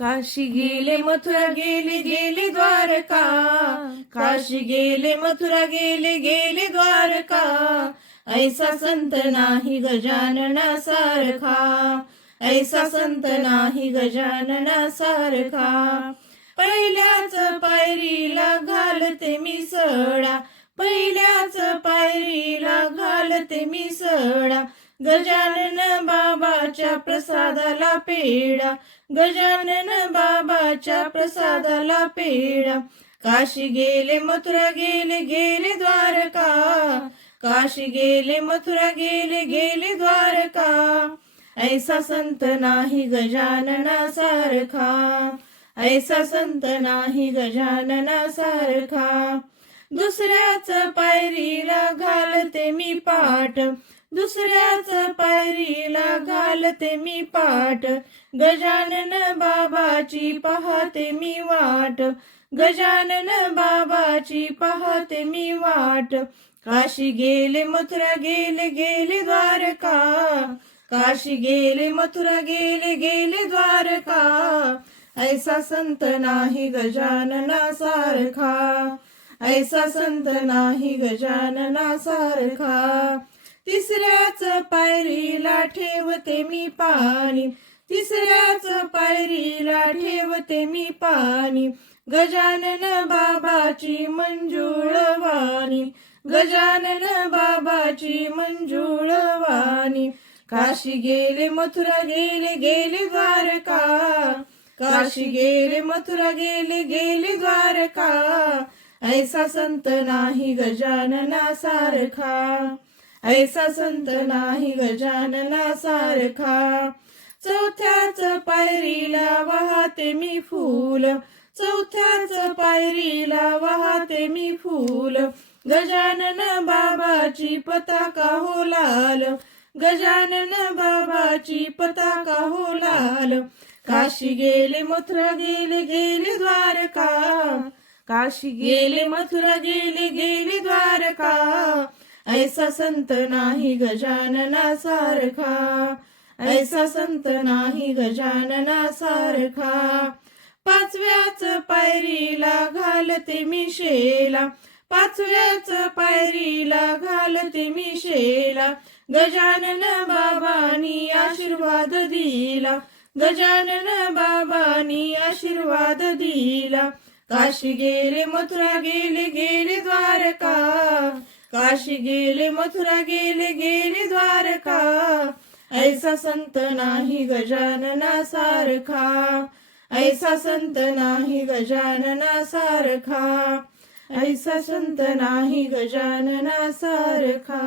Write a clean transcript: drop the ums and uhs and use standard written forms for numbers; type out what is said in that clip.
काशी गेले मथुरा गेले गेले द्वारका, काशी गेले मथुरा गेले गेले द्वारका, ऐसा संत नाही गजानना सारखा, ऐसा संत नाही गजानना सारखा. पहिल्याच पायरीला घालते मी सडा, पहिल्याच पायरीला घालते मी सडा, गजानन बाबाच्या प्रसादाला पेढा, गजानन बाबाच्या प्रसादाला पेढा. काशी गेले मथुरा गेले गेले द्वारका, काशी गेले मथुरा गेले गेले द्वारका, ऐसा संत नाही गजानना सारखा, ऐसा संत नाही गजानना सारखा. दुसऱ्याच पायरीला घालते मी पाट, दुसऱ्याच पायरीला घालते मी पाट, गजानन बाबाची पाहते मी वाट, गजानन बाबाची पाहते मी वाट. काशी गेले मथुरा गेले गेले द्वारका, काशी गेले मथुरा गेले गेले द्वारका, ऐसा संत नाही गजानना सारखा, ऐसा संत नाही गजानना सारखा. तिसऱ्याच पायरीला ठेवते मी पाणी, तिसऱ्याच पायरीला ठेवते मी पाणी, गजानन बाबाची मंजुळ वाणी, गजानन बाबाची मंजुळ वाणी. काशी गेले मथुरा गेले गेले द्वारका, काशी गेले मथुरा गेले गेले द्वारका, ऐसा संत नाही गजानना सारखा, ऐसा संत नाही गजानना सारखा. चौथ्याच पायरीला वाहते मी फूल, चौथ्याच पायरीला वाहते मी फूल, गजानन बाबाची पताका हो लाल, गजानन बाबाची पताका हो लाल. काशी गेले मथुरा गेले गेले द्वारका, काशी गेले मथुरा गेले गेले द्वारका, ऐसा संत नाही गजानना सारखा, ऐसा संत नाही गजानना सारखा. पाचव्याच पायरीला घालते मी शेला, पाचव्याच पायरीला घालते मी शेला, गजानन बाबांनी आशीर्वाद दिला, गजानन बाबांनी आशीर्वाद दिला. काशी गेले मथुरा गेले गेले द्वारका, काशी गेले मथुरा गेले गेले द्वारका, ऐसा संत नाही गजानना सारखा, ऐसा संत नाही गजानना सारखा, ऐसा संत नाही गजानना सारखा.